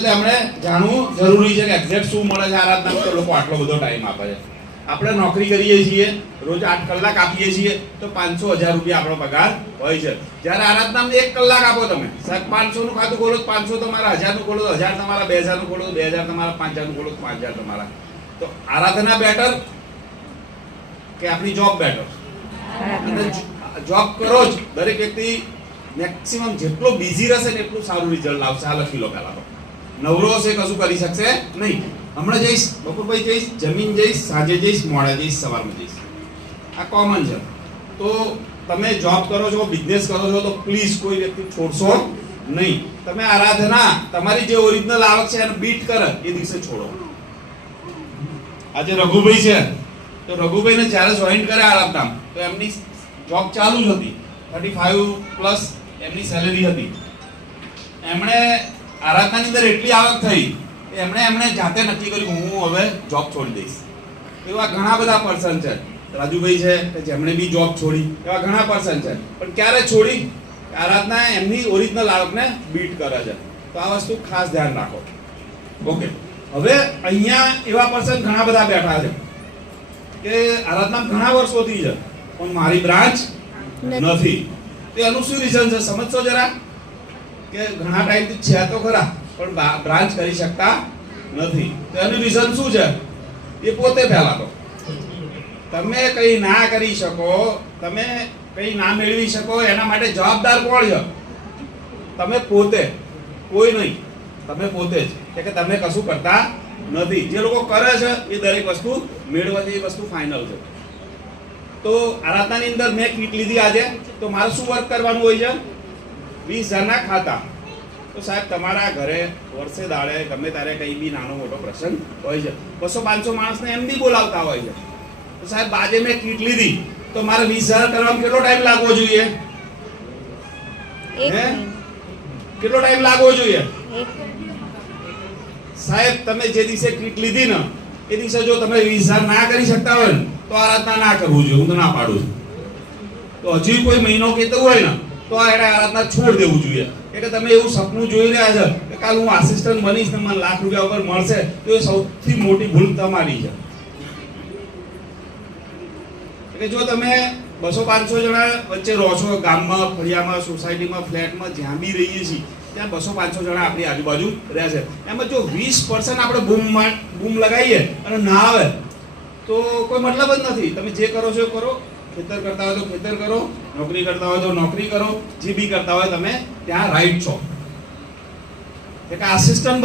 એટલે તેમણે જાણવું જરૂરી છે કે એક્ઝેક્ટ શું મળે છે આરાધનામાં, તો લોકો આટલો બધો ટાઈમ આપે છે. આપણે નોકરી કરીએ છીએ, રોજ 8 કલાક આપીએ છીએ, તો 500-1000 રૂપિયા આપણો પગાર હોય છે. જ્યારે આરાધનામાં 1 કલાક આપો તમે, સાહેબ 500 નું ખાતું ખોલો તો 500 તમારા, 1000 નું ખોલો તો 1000 તમારા, 2000 નું ખોલો તો 2000 તમારા, 5000 નું ખોલો તો 5000 તમારા. તો આરાધના બેટર કે આપણી જોબ બેટર? જોબ કરો જ દરેક વ્યક્તિ મેક્સિમમ જેટલો બિઝી રહેશે ને એટલું સારું રિઝલ્ટ આવશે. આ લખી લો પહેલા તો. નવરો હશે કશું કરી શકશે નહીં. હમણાં જઈશ, બપોરભાઈ જઈશ, જમીન જઈશ, સાંજે જઈશ, મોડે જઈશ, સવારમાં જઈશ. આ કોમન છે. તો તમે જોબ કરો છો, બિઝનેસ કરો છો, તો પ્લીઝ કોઈ વ્યક્તિ છોડશો નહીં. તમે આરાધના તમારી જે ઓરિજિનલ આવક છે એને બીટ કરે એ દિવસે છોડો. આજે રઘુભાઈ છે, તો રઘુભાઈને જ્યારે જોઈન કરે આરાધના, તો એમની જોબ ચાલુ જ હતી, 35+ એમની સેલેરી હતી. એમણે આરાધનાની અંદર એટલી આવક થઈ કે એમણે જાતે નક્કી કર્યું હું હવે જોબ છોડી દઈશ. એવા ઘણા બધા પર્સન છે, રાજુભાઈ છે કે જેમણે બી જોબ છોડી, એવા ઘણા પર્સન છે. પણ ક્યારે છોડી? આરાધના એમની ઓરિજિનલ આવકને બીટ કરે છે. તો આ વસ્તુ ખાસ ધ્યાન રાખો. ઓકે, હવે અહીંયા એવા પર્સન ઘણા બધા બેઠા છે કે આરાધના ઘણા વર્ષોથી છે પણ મારી બ્રાન્ચ નથી. તો એનું શું રીઝન છે સમજશો જરા? કે ઘણા ટાઈમથી છે તો ખરા પણ બ્રાન્ચ કરી શકતા નથી. તો એનું રીઝન શું છે? એ પોતે પહેલા તો તમે કઈ ના કરી શકો, તમે કઈ ના મેળવી શકો, એના માટે જવાબદાર કોણ છે? તમે પોતે, કોઈ નહીં. તમે પોતે જ કે તમે કશું કરતા નથી. જે લોકો કરે છે એ દરેક વસ્તુ મેળવે છે, એ વસ્તુ ફાઇનલ છે. તો આરાધનાની અંદર મેં કીટ લીધી આજે, તો મારે શું વર્ક કરવાનું હોય છે? 20,000 ના ખાતા. તો સાહેબ તમારા ઘરે વર્ષે દાડે ગમે ત્યારે કઈ બી નાનો મોટો પ્રસંગ હોય છે, 200-500 માણસને એમ બી બોલાવતા હોય છે. તો સાહેબ આજે મેં કીટ લીધી તો મારે 20,000 કરવામાં કેટલો ટાઈમ લાગવો જોઈએ? કેટલો ટાઈમ લાગવો જોઈએ? સાહેબ તમે જે દિવસે કીટ લીધી ને એ દિવસે જો તમે 20,000 ના કરી શકતા હોય ને તો આરાધના ના કરવું જોઈએ. હું તો ના પાડું છું. તો હજી કોઈ મહિનો કહેતો હોય ને તો આ આરાધના છોડ દેવું જોઈએ. એટલે તમે એવું સપનું જોઈ રહ્યા છો કે કાલ હું આસિસ્ટન્ટ બનીશ ને મને લાખ રૂપિયા ઉપર મળશે, તો એ સૌથી મોટી ભૂલ તમારી છે. એટલે જો તમે 200-500 જણા વચ્ચે રહો છો, ગામમાં, ફળિયામાં, સોસાયટીમાં, ફ્લેટમાં, જ્યાં બી રહીએ છીએ ત્યાં 200-500 જણા આપણી આજુબાજુ રહે છે. એમાં જો 20% આપણે બૂમ લગાવીએ અને ના આવે તો કોઈ મતલબ જ નથી. તમે જે કરો છો એ કરો. ખેતર કરતા હોય તો ખેતર કરો, નોકરી કરતા હોય તો નોકરી કરો, જે બી કરતા હોય તમે ત્યાં રાઈટ છો. એક આસિસ્ટન્ટ